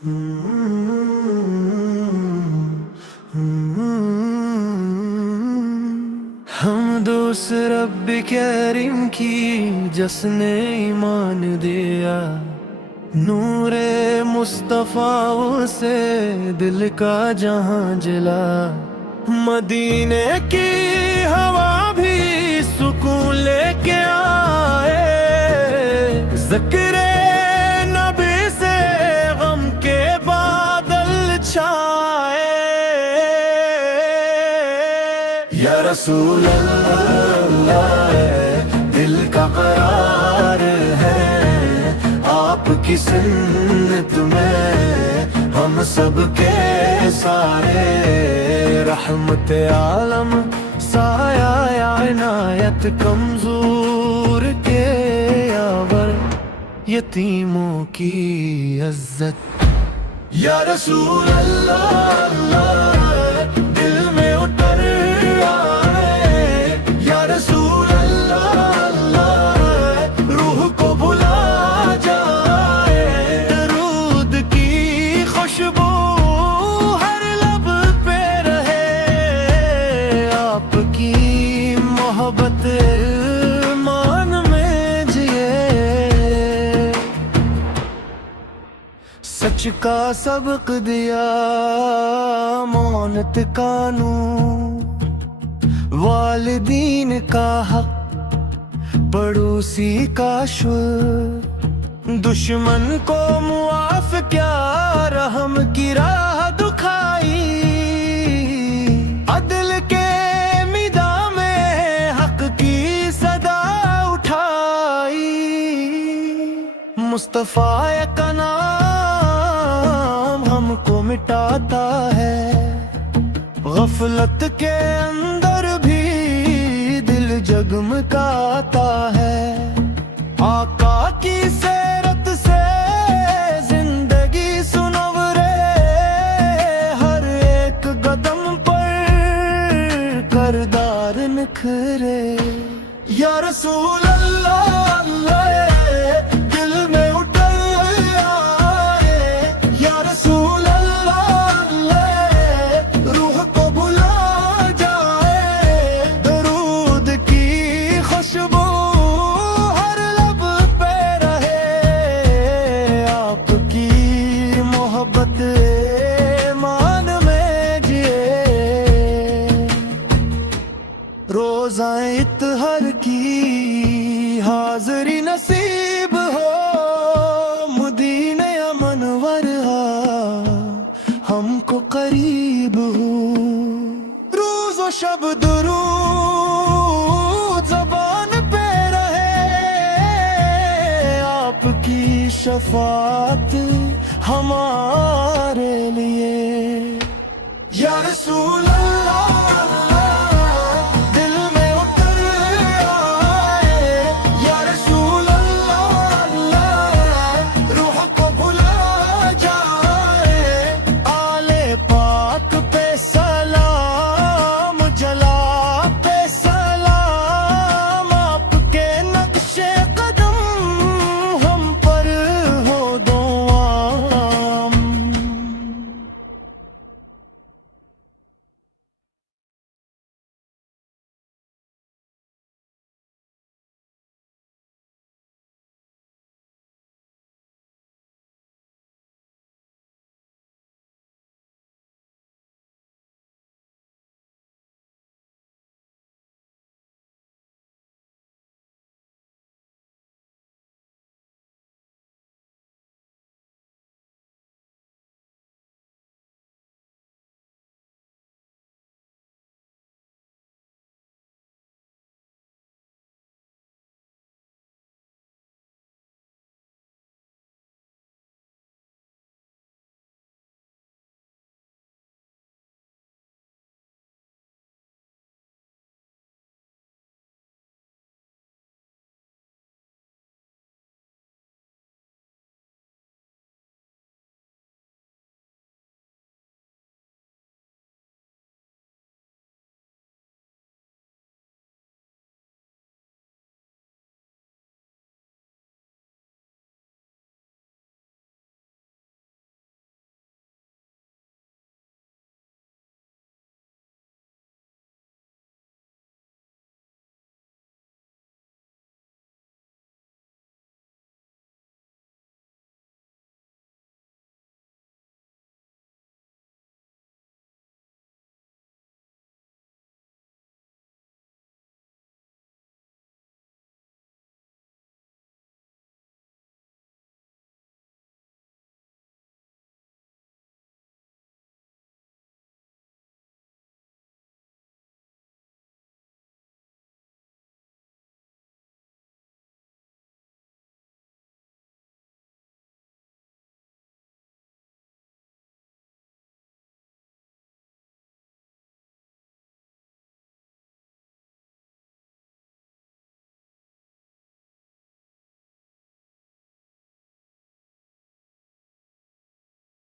ہم دوست رب کریم کی جس نے ایمان دیا، نور مصطفیٰ سے دل کا جہاں جلا، مدینے کی ہوا بھی سکون لے کے آئے، ذکر نبی سے غم کے بادل چھائے۔ یا رسول اللہ دل کا قرار ہے، آپ کی سنت میں ہم سب کے سارے، رحمت عالم سایہ عنایت کمزور کے یاور، یتیموں کی عزت۔ یا رسول اللہ دل میں اتر آئے، یا رسول اللہ روح کو بلا جائے، درود کی خوشبو ہر لب پہ رہے، آپ کی محبت مان میں جیے، سچ کا سبق دیا مونت قانون، والدین کا حق پڑوسی کا شکر، دشمن کو معاف کیا رحم کی راہ دکھائی، عدل کے میدان میں حق کی صدا اٹھائی، مصطفیٰ کا نام ہم کو مٹاتا ہے، غفلت کے اندر بھی دل جگمگاتا ہے، آقا کی سیرت سے زندگی سنورے، ہر ایک قدم پر کردار نکھرے۔ یا رسول اللہ دل میں اتر آئے، یا رسول روح کو بلا جائے، درود کی خوشبو ہر لب پہ رہے، آپ کی محبت ایمان میں جیے، روزہ اطہر کی حاضری نصیب ہو، مدینہ منور ہم کو قریب ہو، روز و شب درود زبان پہ رہے، آپ کی شفاعت